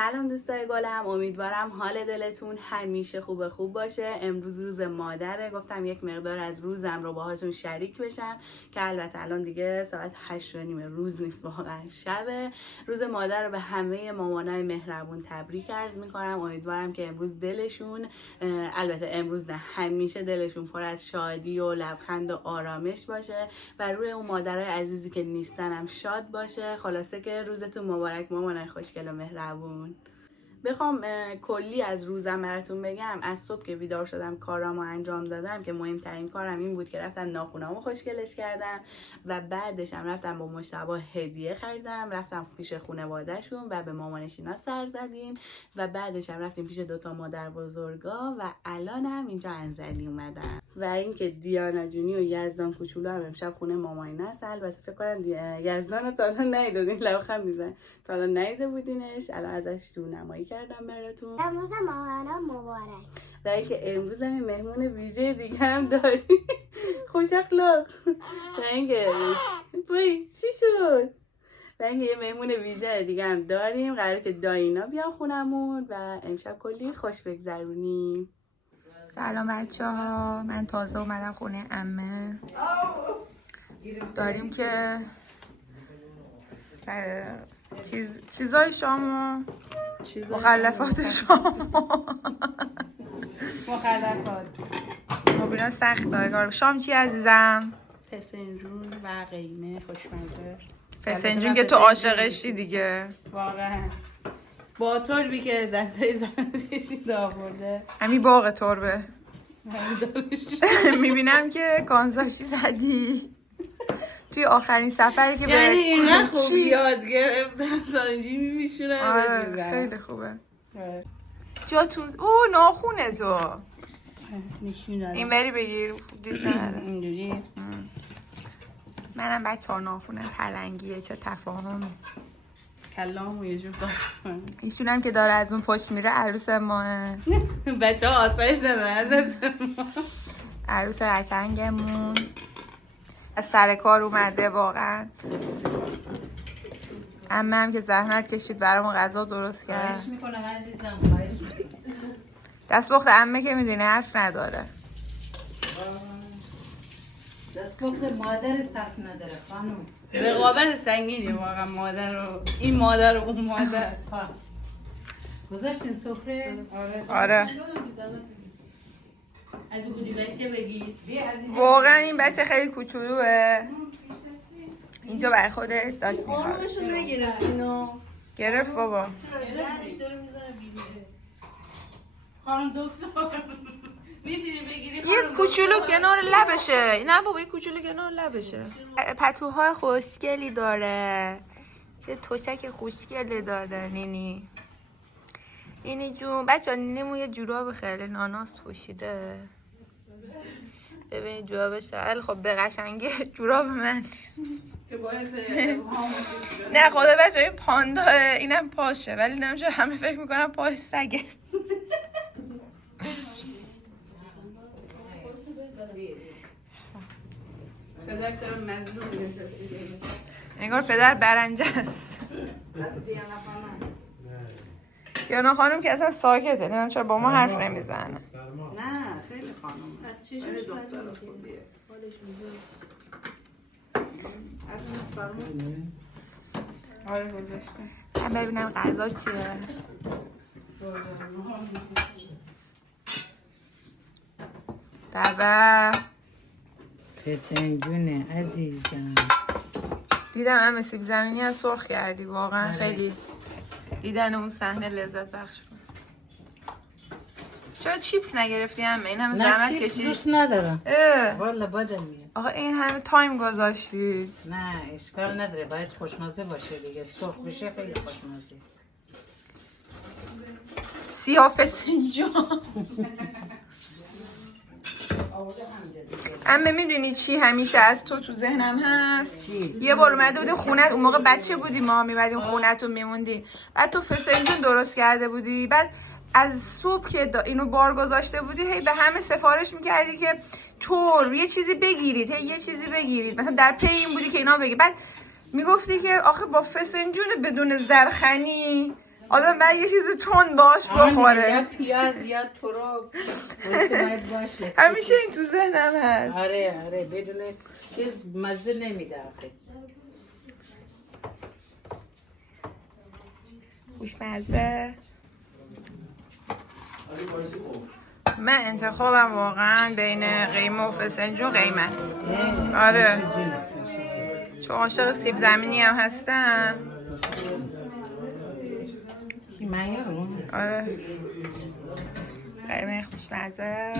سلام دوستای گلم، امیدوارم حال دلتون همیشه خوب باشه. امروز روز مادره، گفتم یک مقدار از روزم رو باهاتون شریک بشم که البته الان دیگه ساعت 8:30 روز نیست، واقعا شبه. روز مادر رو به همه مامانای مهربون تبریک عرض میکنم. امیدوارم که امروز دلشون، البته امروز نه، همیشه دلشون پر از شادی و لبخند و آرامش باشه و روی اون مادرای عزیزی که نیستنم شاد باشه. خلاصه که روزتون مبارک مامانای خوشگل و مهربون. بخوام کلی از روزم براتون بگم، از صبح که بیدار شدم کارامو انجام دادم که مهمترین کارم این بود که رفتم ناخونامو خوشگلش کردم و بعدش هم رفتم با مجتبی هدیه خریدم، رفتم پیش خانواده‌شون و به مامانشینا سر زدیم و بعدش هم رفتیم پیش دوتا مادر بزرگا و الان هم اینجا انزلی اومدم. و اینکه دیانا جونی و یزدان کوچولو هم امشب خونه مامانینا هست. البته فکر کنم یزدان رو تا الان ندیدین، لبخند میزنه، تا الان ندیده بودینش، الان ازش دورنمایی کردم براتون. امروز مامانا مبارک. و اینکه امروز هم مهمون ویژه دیگه هم داریم. خوش اخلاق. و اینکه چی شد؟ و اینکه یه مهمون ویژه دیگه هم داریم، قراره که داینا بیان خونمون و امشب کلی خوش بگذرونیم. سلام بچه ها، من تازه اومدم خونه عمه. داریم که چیزای شامو، مخلفات شامو، مخلفات مبینا سخت داره کار. شام چی عزیزم؟ فسنجون و قیمه خوشمزه. فسنجون که تو عاشقشی دیگه واقعا، با تربی که زندهشی داورده همی باغ تربه. میبینم که کانزاشی زدی توی آخرین سفری که یعنی به اینقدر خوب یاد گرفتن سالنجی میشونن. آره خیلی خوبه. جاتون ناخونه تو نشونن این بری بگیر دید نره اینجوری. منم بچه ها ناخونه پلنگیه، چه تفاهمی. کلامو یه جور باید ایشون هم که داره از اون پشت میره عروس ماه. بچه ها آسایش دادن از عروس قشنگمون از سر کار اومده واقعا. عمه هم که زحمت کشید برامون غذا درست کرد. خواهش میکنم عزیزم، خواهش میکنم. دستپخت عمه که میدونی حرف نداره. دستپخت مادر حرف نداره خانم. رقابت سنگینی واقعا، مادر و این مادر و اون مادر. گذاشتین سفره؟ آره از بودی بشه بگی واقعا این بچه خیلی کوچولوه. اینجا بر خودش داشت میخواد. قرمشو نگرفت اینو. گرفت بابا. خانم دکتر میتونی بگیری یه کوچولو کنار لبشه. نه بابا یه کوچولو کنار لبشه. پتوهای خوشگلی داره، چه تشک خوشگلی داره نینی. نینی جون بچه ها، نینیمون یه جوراب خیلی ناناس پوشیده. ببینید جورابش خیلی خب به قشنگی جوراب من نیست. نه خدا بچه این پاندا اینم پاشه، ولی نمیشه همه فکر میکنم پاش سگه. پدر چرا مظلوم نشستی؟ انگار پدر برنجه است. دیانا خانم که اصلا ساکته، نمیدونم چرا با ما حرف نمیزنه. نه خیلی خانم خیلی دختر خوبیه. آره گذاشتم. من ببینم غذا چیه. بابا فسنجونه عزیزم. دیدم همه سیب زمینی هم سرخ کردی، واقعا خیلی دیدن اون صحنه لذت بخش بود. چرا چیپس نگرفتی همه؟ این همه زحمت کشید. دوست ندارم اه. والا بدم میاد. آقا این همه تایم گذاشتی. نه اشکال نداره، باید خوشمزه باشه دیگه. سرخ بشه خیلی خوشمزه. سیاه فسنجان. عمه میدونی چی همیشه از تو ذهنم هست؟ چی؟ یه بار اومده بودیم خونت، اون موقع بچه بودیم ما میمدیم خونت و میموندیم، بعد تو فسنجون درست کرده بودی، بعد از صبح که اینو بار گذاشته بودی هی به همه سفارش میکردی که تور یه چیزی بگیرید، هی یه چیزی بگیرید، مثلا در پی این بودی که اینا بگی. بعد میگفتی که آخه با فسنجون بدون زرخنی آدم باید یه چیز تون باش بخوره. یا پیاز یا تراب باید باشه. همیشه این تو ذهنم هست. آره بدون چیز مزه نمیده آخه. خوشمزه. من انتخابم واقعا بین قیمه و فسنجون قیمه است. آره چون عاشق سیب زمینی هم هستم. آره قیمه خوشمزه.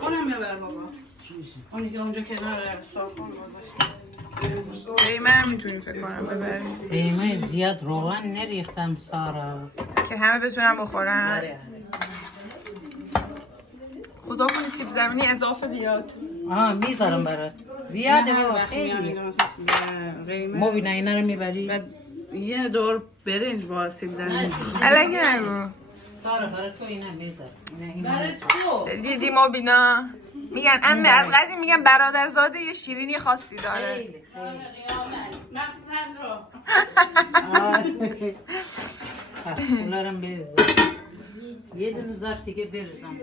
اونم میبر بابا. اونی که اونجا کنار صابون گذاشته. قیمه هم میتونیم فکر کنم ببریم. قیمه زیاد روغن نریختم سارا که همه بتونم بخورن. آره خدا کنه سیب زمینی اضافه بیاد. میذارم برات زیاده هر بابا وقت میام خیلی اینجا مثلا قیمه مبینا اینا رو میبری و یه دور برنج با سیب زمینی. الکی نگو. سارا برای تو اینا میذار برای تو دیدی مبینا میگن امه از قدیم میگن برادرزاده یه شیرینی خاصی داره. خیلی مخصوصا رو اونارم بریزم یه دونه ظرف دیگه بریزم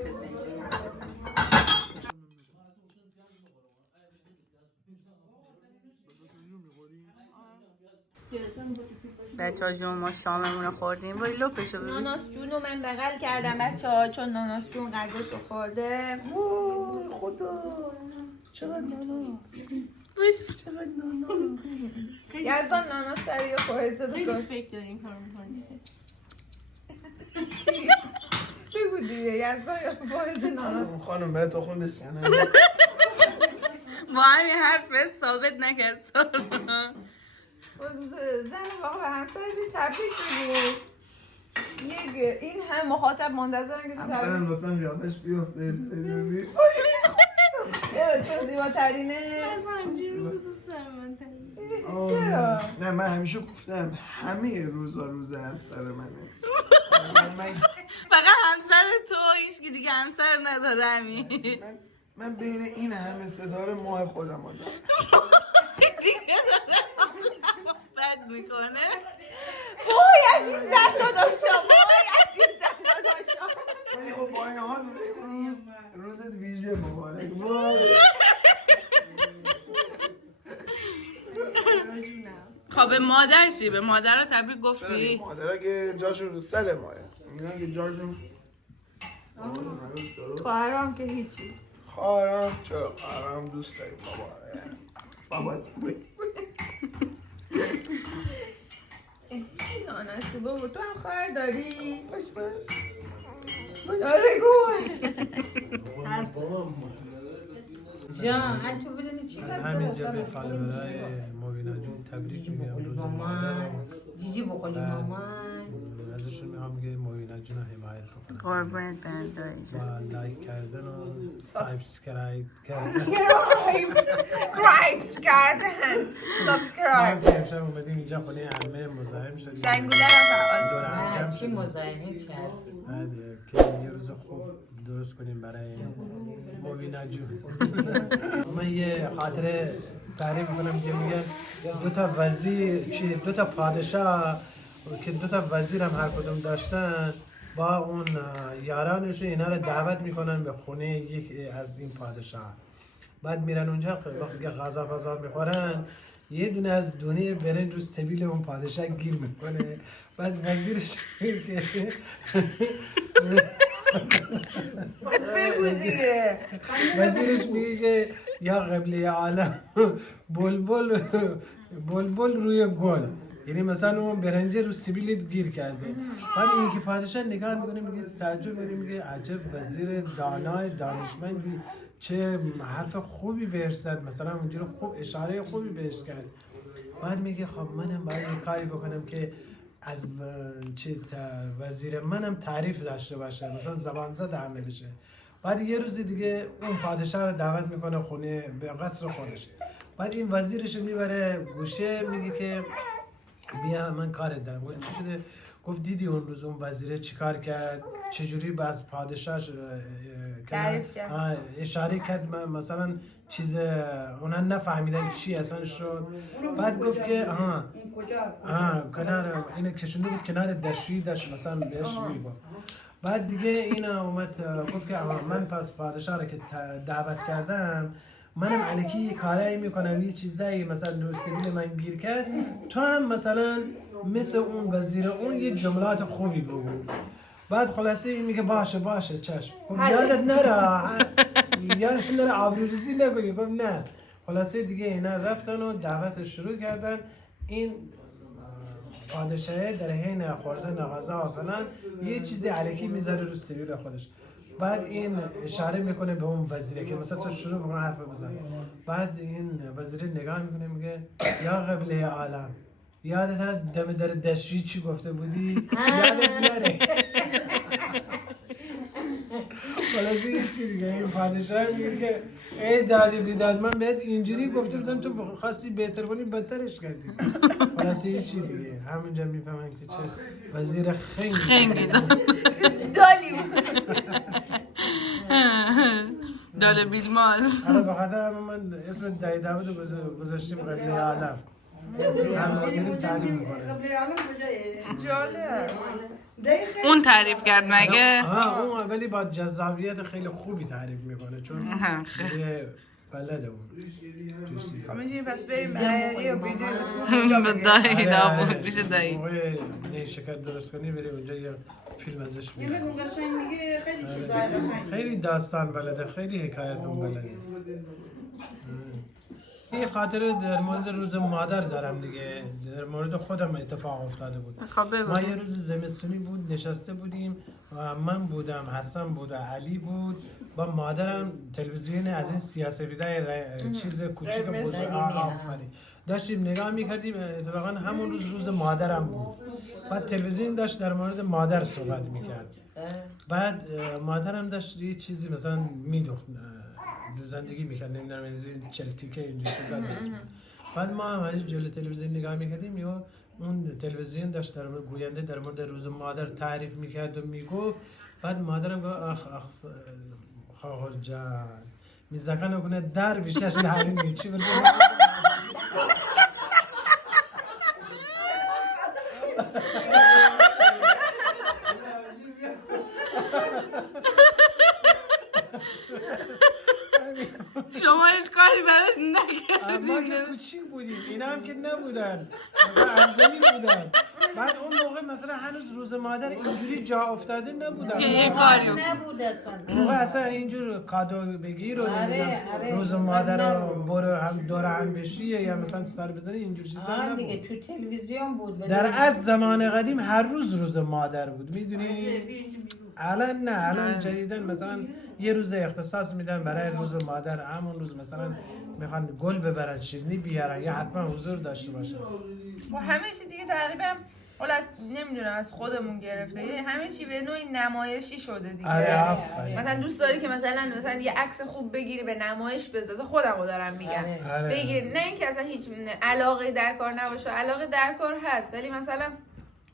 بچه ها جون ما شاممون رو خوردیم ولی لپشو ببین. ناناس جون رو من بغل کردم بچه ها چون ناناس جون غذاش رو خورده. خدا چقدر ناناس بوش چقدر ناناس یزدان ناناس سر یه فایزه داشت. فکر داریم کار میکنیم. بگو دیگه یزدان یا فایزه ناناس. خانم به تخم بشکنم با همین حرف بهت ثابت نکرد سارا. زن واقعا به همسر تبریک بگو. این هم مخاطب منتظرن که تو همسرم لطفا قیافش بیفته بدونی تو زیباترینه. دوست دارم من چرا؟ نه من همیشه گفتم همه روزا روز همسر منه فقط همسر تو هیچ کی دیگه همسر نداره همین. من بین این همه ستاره ماه خودم رو دارم دیگه داره بد میکنه. وای از این زن داداشا وای از این زن داداشا. ولی خب با این حال روزت ویژه مبارک وای خب به مادر چی؟ به مادر رو تبریک گفتی؟ مادرها که جاشون رو سر ماه اینا که جاشون خواهرام که هیچی. خواهرام چرا خواهرام دوست داری بابا ناناسی بابا تو هم خواهر داری؟ آره گوی جان تو بدونی چی کار همینجا به فالوورای مبینا جون تبریک میگم روز مادر جیجی بقولی مامان ازشون میخوام که مبینا جون رو حمایت کنن قربونت برم دایی و جان. لایک کردن و سابسکرایب کردن سابسکرایب ما که امشب اومدیم اینجا خونه همه مزاحم شدیم زنگوله رو فعال. دور هم جمع چی شدیم. مزاحمی کرد بعد که یه روز خوب درست کنیم برای مبینا جون. من یه خاطره تعریف کنم که میگن دو تا پادشاه که دو تا وزیر هم هر کدوم داشتن با اون یارانشون اینا رو دعوت میکنن به خونه یک از این پادشاه. بعد میرن اونجا وقتی که غذا میخورن یه دونه از دونه برنج رو سبیل اون پادشاه گیر میکنه. بعد وزیرش میگه که بگو دیگه. وزیرش میگه که یا قبله عالم بلبل روی گل، یعنی مثلا اون برنجه رو سبیلت گیر کرده. بعد این که پادشاه نگاه میکنه میگه تعجب میکنه میگه عجب وزیر دانای دانشمندی، چه حرف خوبی بهش زد، مثلا اونجوری خوب اشاره خوبی بهش کرد. بعد میگه خب منم باید یه کاری بکنم که از وزیر منم تعریف داشته باشه، مثلا زبان زد در نمیشه. بعد یه روز دیگه اون پادشاه رو دعوت میکنه خونه به قصر خودش. بعد این وزیرش میبره گوشه میگه که بیا من کارت دارم. گفت چی شده؟ گفت دیدی اون روز اون وزیره چیکار کرد، چجوری باز پادشاهش تعریف کرد. اشاره کرد من مثلا چیز اونا نفهمیدن چی اصلا شد. بعد گفت که کنار اینو کشونده بود کنار دشتی داشت مثلا بهش میگفت. بعد دیگه این اومد گفت که من پس پادشاه رو که دعوت کردم منم الکی کارایی میکنم یه چیزایی مثلا سبیل من گیر کرد، تو هم مثلا مثل اون وزیر اون یه جملات خوبی بگو. بعد خلاصه این میگه باشه چشم. خب یادت نره آبروریزی نکنی. خب نه. خلاصه دیگه اینا رفتن و دعوت شروع کردن. این پادشاه در حین خوردن غذا و فلان یه چیزی الکی میذاره رو سریر خودش. بعد این اشاره میکنه به اون وزیره که مثلا تو شروع بکن حرف بزن. بعد این وزیره نگاه میکنه میگه یا قبله عالم یادت هست دم در دشتی چی گفته بودی؟ یادت نره. خلاصه یه چی دیگه این پادشاه میگه که ای دادی بیداد من بهت اینجوری گفته بودم تو خواستی بهتر کنی بدترش کردی. خلاصه یه چی دیگه همونجا میفهمن که چه وزیر خنگی دالی داله بیلماز. آره بخاطر من اسم دایی داود گذاشتیم قبله عالم. هم میریم تعریف میکنه. جالب. اون تعریف کرد مگه؟ اون ولی با جذابیت خیلی خوبی تعریف میکنه چون خیلی بلده اون. می‌تونیم پس بریم برای ویدیو دایی داوود پیش دایی. موقع شکر درست کنی بریم اونجا یه فیلم ازش میگه. میگه خیلی چیزای قشنگ. خیلی داستان بلده، خیلی حکایت هم بلده. یه خاطره در مورد روز مادر دارم دیگه. در مورد خودم اتفاق افتاده بود. ما یه روز زمستونی بود نشسته بودیم و من بودم، حسن بود، علی بود با مادرم تلویزیون از این سیاه‌سفیدای چیز کوچیک بزرگ آفرین داشتیم نگاه میکردیم. اتفاقا همون روز مادرم بود. بعد تلویزیون داشت در مورد مادر صحبت میکرد. بعد مادرم داشت یه چیزی مثلا میدوخت زندگی میکرد، نمیدونم این چلتیکه اینجا چیزا داشت. بعد ما هم از جلوی تلویزیون نگاه میکردیم یا اون تلویزیون داشت در مورد گوینده در مورد روز مادر تعریف میکرد و میگفت. بعد مادرم گفت آخ خواهر جان میزکن کنه در بیشش نهاریم چی برده. شما هیچ کاری براش نکردید. ما که کوچیک بودیم اینا هم که نبودن مثلا همزنی بودن. بعد اون موقع مثلا هنوز روز مادر اینجوری جا افتاده نبودن. یه کاری نبود اصلا. موقع اصلا اینجور کادو بگیر و روز مادر رو برو هم دور هم بشی یا مثلا سر بزنی اینجور چیزا نبود دیگه. تو تلویزیون بود. در از زمان قدیم هر روز مادر بود میدونی. الان نه، الان جدیدن مثلا یه روز اختصاص میدن برای روز مادر. همون روز مثلا میخوان گل ببرن، شیرینی بیارن یا حتما حضور داشته باشن. و همه چی دیگه تقریبا حالا نمیدونم از خودمون گرفته، یعنی همه چی به نوعی نمایشی شده دیگه. مثلا دوست داری که مثلا یه عکس خوب بگیری به نمایش بذاری. خودم رو دارم میگم بگیری، نه اینکه اصلا هیچ علاقه در کار نباشه، علاقه در کار هست ولی مثلا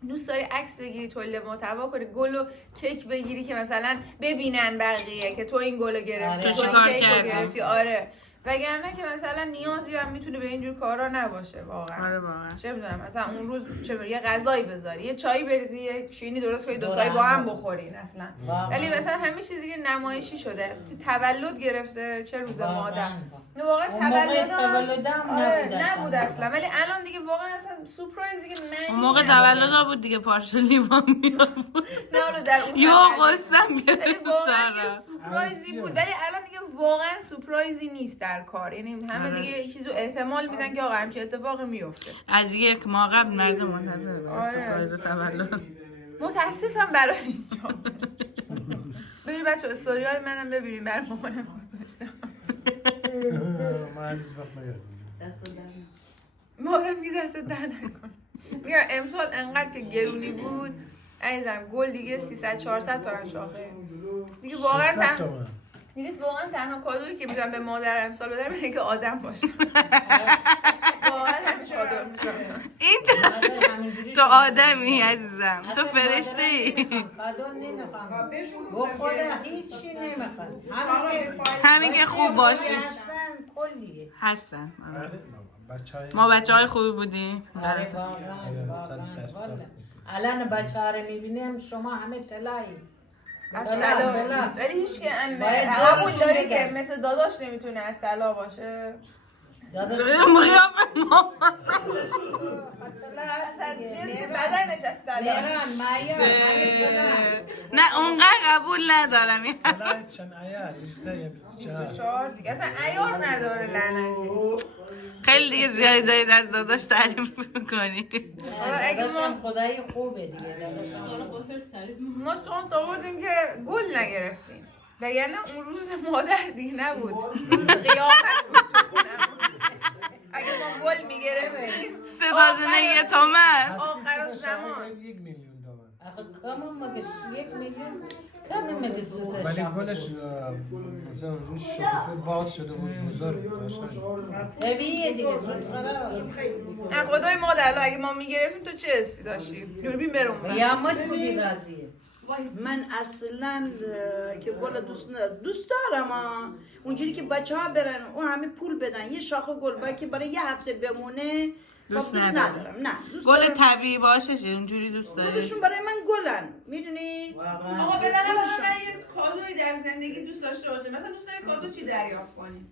دوست داری عکس بگیری، تولید محتوا کنی، گل و کیک بگیری که مثلا ببینن بقیه که تو این گلو گرفتی، تو چیکار کردی. آره وگرنه که مثلا نیازی هم میتونه به اینجور کارا نباشه واقعا. آره واقعا. چه میدونم مثلا اون روز یه غذایی بذاری، یه چایی بریزی، یه شیرینی درست کنی، دو تایی با هم بخورین اصلا. ولی مثلا همه چیزی که نمایشی شده، تولد گرفته چه روز مادر. واقعا تولدم نبود اصلا. ولی الان دیگه واقعا اصلا سورپرایز دیگه نه. اون موقع تولد بود دیگه پارچه لیوان میآورد. نه اون در اون یا قسم گرفت سارا. سورپرایزی بود ولی الان دیگه واقعا سورپرایزی نیست در کار. یعنی همه دیگه یه چیزو احتمال میدن که آقا همچین اتفاقی میفته. از یک ماه قبل مردم منتظر سورپرایز تولد. متاسفم برای اینجا. ببین بچه استوریای منم ببینیم برای مامانم گذاشتم. ما هنوز وقت نگردیم. مادرم که دست در نکن. میگم امسال انقدر که گرونی بود عزیزم گل دیگه 300-400 تومن شاخه. دیگه واقعا تنها کادویی که میذارم به مادر امسال بدم اینه که آدم باشه. واقعا همیشه کادو میکنم. این همینجوری تو آدمی عزیزم، تو فرشته ای. کادو نمیخوام. با خدا هیچی نمیخوام. همین که خوب باشی. هستن کلیه. هستن. بچه‌های ما بچه‌های خوبی بودیم. آره واقعا. الان بچه ها رو میبینیم شما همه طلایی. طلا. ولی هیچ که باید قبول دورشون داری بگم. که مثل داداش نمیتونه از طلا باشه. داداش قیافه ما طلا هست دیگه. جنس مهران. بدنش از طلا. مهران مایا همه طلا. نه اونقدر قبول ندارم این حالا چند عیار بیشتر یا 24 چهار دیگه اصلا عیار نداره لعنتی. خیلی دیگه زیادی دارید از داداش تعریف میکنی. داداشم خدای خوبه دیگه داداشم. ما شانس آوردیم که گل نگرفتیم وگرنه اون روز مادر دیگه نبود، روز قیامت بود تو خونمون. اگه ما گل میگرفتیم صدا زنه تومن آخر زمان 1 میلیون تومان. آخه کم مگه 1 میلیون کم مگه سیزده ولی شام. گلش مثلا روش شکوفه باز شده بود بزرگ باشه. طبیعیه دیگه زود خراب. نه خدای مادر اگه ما میگرفتیم تو چه حسی داشتی؟ دوربین برون قیامت بودی راضیه. من اصلا که گل دوست دارم اونجوری که بچه ها برن و همه پول بدن یه شاخه گل باید که برای یه هفته بمونه دوست خب ندارم. نه دوست گل دارم. طبیعی باشه چه اونجوری دوست داری؟ گلشون برای من گلن میدونی آقا بالاخره من یه کادویی در زندگی دوست داشته باشه. مثلا دوست داری کادو چی دریافت کنی؟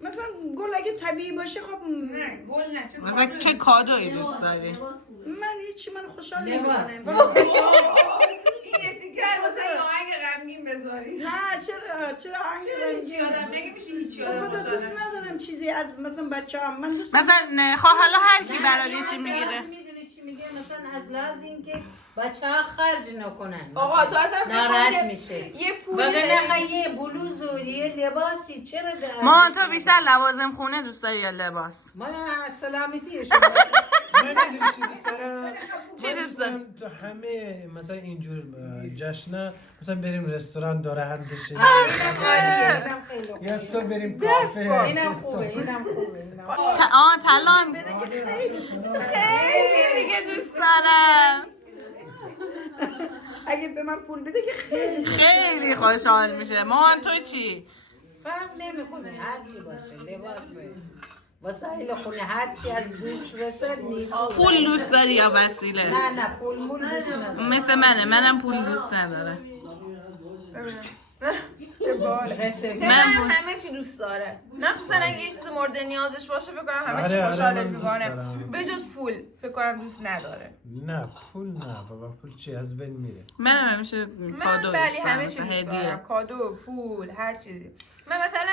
مثلا گل اگه طبیعی باشه خب نه گل نه چه مثلا کادویی چه کادویی دوست داری؟ من هیچی من خوشحال لباس. نمیکنم این اتیکر مثلا یه آهنگ غمگین بذاری. نه چرا چرا آهنگ هیچی آدم مگه میشه هیچی آدم دوست خوشحال ندارم چیزی از مثلا بچه ها من دوست مثلا خواه حالا هر کی برای چی میگیره. میدونی چی میگه مثلا از لحاظ اینکه بچه ها خرج نکنن. آقا تو اصلا ناراحت میشه. یه پولی وگرنه یه بلوز و یه لباسی چرا ما تو بیشتر لوازم خونه دوست داری یا لباس؟ ما سلامتیشون. من میدونی چی دوست دارم؟ چی دوست داری؟ تو همه مثلا اینجور جشنه مثلا بریم رستوران داره هم بشیم اینم خیلی خوبه. یا صبح بریم کافه اینم خوبه اینم خوبه. تلان خیلی دیگه دوست دارم. اگه به من پول بده که خیلی خیلی خوشحال میشه. مامان تو چی؟ فرق نمیکنه هر چی باشه لباسه وسایل خونه هر چی از دوست رسد نیکو. پول دوست داری یا وسیله؟ نه پول مول دوست ندارم. مثل منم پول دوست ندارم. من همه چی دوست داره. مخصوصا اگه یه چیز مورد نیازش باشه فکر کنم همه چی آره، خوشحالت من دوست میکنه. دارم. به جز پول فکر کنم دوست نداره. نه پول نه بابا پول چی از بین میره. منم همیشه کادو من دوست همه دارم چی مثلا دوست هدیه. دارم. کادو، پول، هر چیزی. من مثلا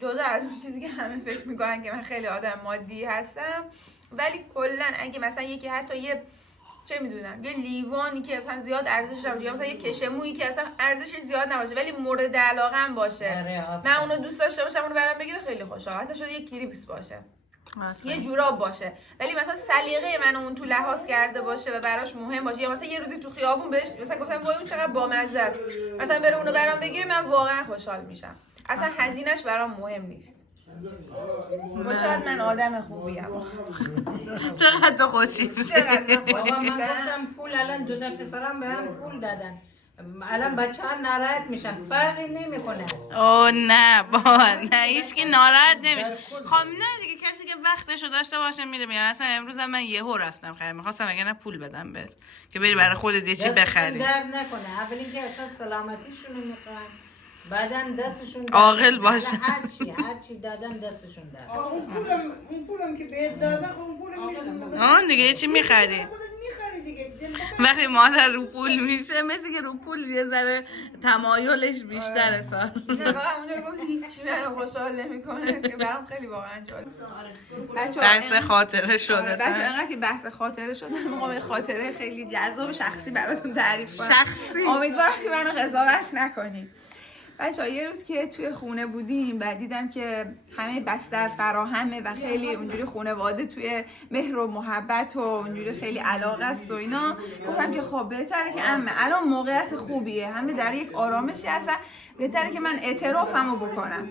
جدا از اون چیزی که همه فکر میکنن که من خیلی آدم مادی هستم ولی کلا اگه مثلا یکی حتی یه چه میدونم یه لیوانی که مثلا زیاد ارزشش نباشه یا مثلا یه کشمویی که اصلا ارزشش زیاد نباشه ولی مورد علاقه‌ام باشه من اونو دوست داشته باشم اونو برام بگیره خیلی خوشحالم. حتی شده یه کلیپس باشه یه جوراب باشه ولی مثلا سلیقه من اون تو لحاظ کرده باشه و براش مهم باشه یا مثلا یه روزی تو خیابون بهش مثلا گفتم وای اون چقدر بامزه است مثلا بره اونو برام بگیره من واقعا خوشحال میشم. اصلا هزینه‌اش برام مهم نیست. چقدر من آدم خوبیم. چقدر تو خوشیفتی. بابا من گفتم پول الان دو تا پسرم به هم پول دادن الان بچه ها ناراحت میشن فرقی نمیکنه. اوه نه بابا نه هیچکی ناراحت نمیشه. خب نه دیگه کسی که وقتشو داشته باشه میره میاد. مثلا امروز من یهو رفتم خرید میخواستم اگه نه پول بدم بهت که بری برای خودت یه چی بخری. درد نکنه اول اینکه اصلا سلامتیشون رو میخوان بعدن دستشون عاقل باشه. هر چی دادن دستشون در. اون پولم که بهت دادن خب اون پولم میدم آن دیگه یه چی میخری. خودت میخری دیگه وقتی مادر رو پول میشه مثل که رو پول یه ذره تمایلش بیشتره سال. نه واقعا اونجا گفت هیچی منو خوشحال نمیکنه که برام خیلی واقعا جالب. بحث خاطره شده. بچه‌ها انقدر که بحث خاطره شده میخوام یه خاطره خیلی جذاب شخصی براتون تعریف کنم. شخصی امیدوارم که منو قضاوت نکنید. بچه‌ها یه روز که توی خونه بودیم و دیدم که همه بستر فراهمه و خیلی اونجوری خانواده توی مهر و محبت و اونجوری خیلی علاقه است و اینا، گفتم که خب بهتره که الان موقعیت خوبیه، همه در یک آرامشی هستن، بهتره که من اعترافمو بکنم.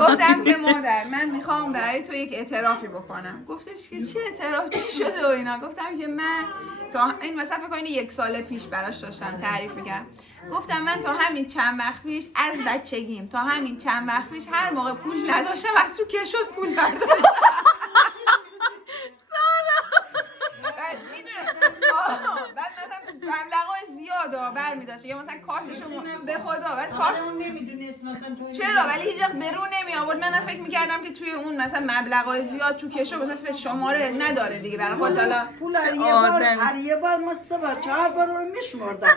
گفتم که مادر من میخوام برای تو یک اعترافی بکنم. گفتش که چه اعتراف، چی شده و اینا؟ گفتم که من تا این مثلا فکر کنید 1 سال پیش براش داشتم تعریف می‌کردم. گفتم من تا همین چند وقت پیش از بچگیم تا همین چند وقت پیش هر موقع پول نداشتم از تو کشوت پول برداشتم. بعد مثلا مبلغای زیاده برمی‌داشت یا مثلا کارتشو به خدا بعد کارت اون نمیدونست مثلا تو چرا ولی هیچ وقت به رو نمی آورد. من فکر می‌کردم که توی اون مثلا مبلغای زیاد تو کشو مثلا شماره نداره دیگه برای خودش. حالا پول هر یه بار ما 3 بار 4 بار رو میشمردم.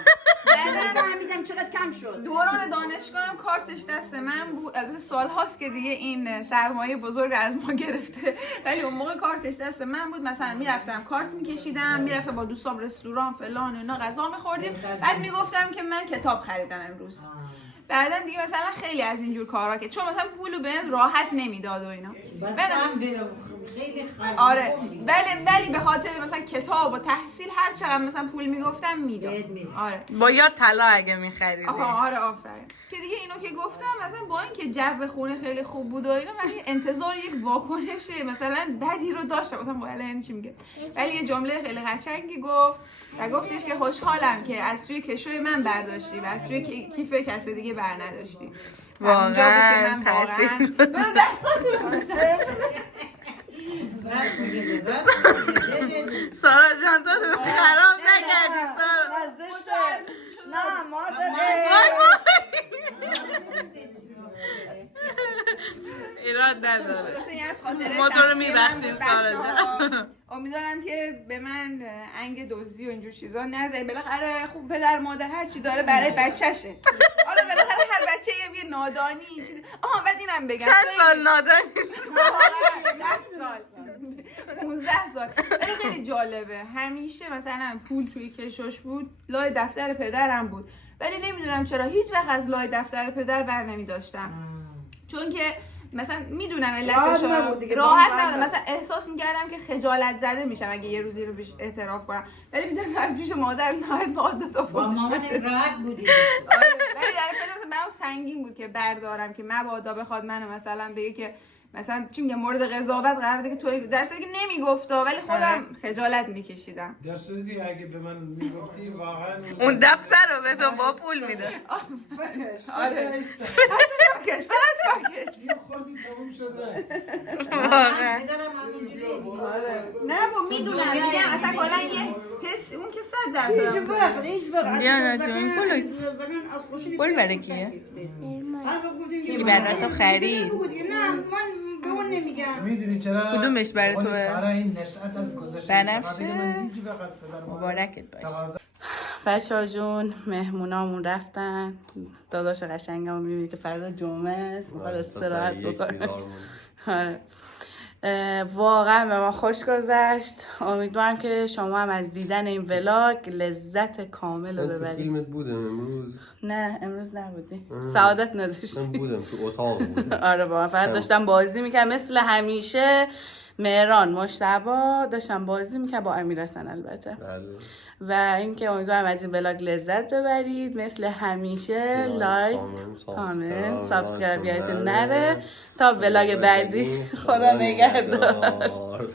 بعدا فهمیدم چقدر کم شد. دوران دانشگاهم کارتش دست من بود. البته سال هاست که دیگه این سرمایه بزرگ از ما گرفته ولی اون موقع کارتش دست من بود. مثلا میرفتم کارت میکشیدم، میرفتم با دوستام رستوران فلان و اینا غذا میخوردیم، بعد میگفتم که من کتاب خریدم امروز. بعدا دیگه مثلا خیلی از اینجور کارا که چون مثلا پولو بهم راحت نمیداد و اینا. خیلی آره ولی به خاطر مثلا کتاب و تحصیل هر چقدر مثلا پول میگفتم میداد. آره با یا طلا اگه می‌خریدی. آره آفرین. که دیگه اینو که گفتم مثلا با اینکه جو خونه خیلی خوب بود و اینا ولی انتظار یک واکنش مثلا بدی رو داشتم. گفتم والا این چی میگه؟ ولی یه جمله خیلی قشنگی گفت و گفتش که خوشحالم که از توی کشوی من برداشتی و از توی کیف کسی دیگه بر نداشتی. واقعا تاثیر سارا جان تو خراب نکردی سارا. نه مادر ایراد نداره ما تو رو میبخشیم سارا جان. امیدوارم که به من انگ دزدی و اینجور چیزا نزنی. بالاخره خوب پدر مادر هر چی داره برای بچه‌شه. حالا بالاخره هر بچه یه نادانی چیز. بعد اینم بگم چند سال نادانی؟ 15 سال. ولی خیلی جالبه همیشه مثلا پول توی کشوش بود، لای دفتر پدرم بود، ولی نمیدونم چرا هیچ وقت از لای دفتر پدر بر نمی‌داشتم. چون که مثلا میدونم علتش راحت نبود. مثلا احساس میکردم که خجالت زده میشم اگه یه روزی رو بیش اعتراف کنم، ولی میدونم از پیش مادر نهایت با 2 تا با مامان راحت بودی. ولی در خودم برام سنگین بود که بردارم که مبادا بخواد منو مثلا بگه که مثلا چی میگم مورد قضاوت قرار بده که تو در صورتی که نمیگفتا ولی خودم خجالت میکشیدم. در صورتی اگه به من میگفتی واقعا اون دفتر رو به تو با پول میده. آره فقط خوردی تموم شد. واقعا نه با میدونم میگم اصلا کلا یه حس اون که 100% دیانا جون پول برای کیه؟ کی برای تو خرید؟ نه من به اون نمیگم. میدونی چرا؟ کدومش برای توه؟ سارا این نشأت از گذشته. بنفشه؟ مبارکت باشه. بچه‌ها جون مهمونامون رفتن. داداش قشنگمون میبینی که فردا جمعه است میخواد استراحت بکنه. آره واقعا به ما خوش گذشت. امیدوارم که شما هم از دیدن این ولاگ لذت کامل رو ببرید. فیلمت بودم امروز؟ نه امروز نبودی. سعادت نداشتی. من بودم تو اتاق بودم. آره واقعا فقط داشتم بازی میکردم مثل همیشه. مهران مجتبی داشتم بازی میکردم با امیرحسن البته. بله. و اینکه امیدوارم از این ولاگ لذت ببرید. مثل همیشه لایک کامنت سابسکرایب یادتون نره تا ولاگ بعدی. خدا نگهدار.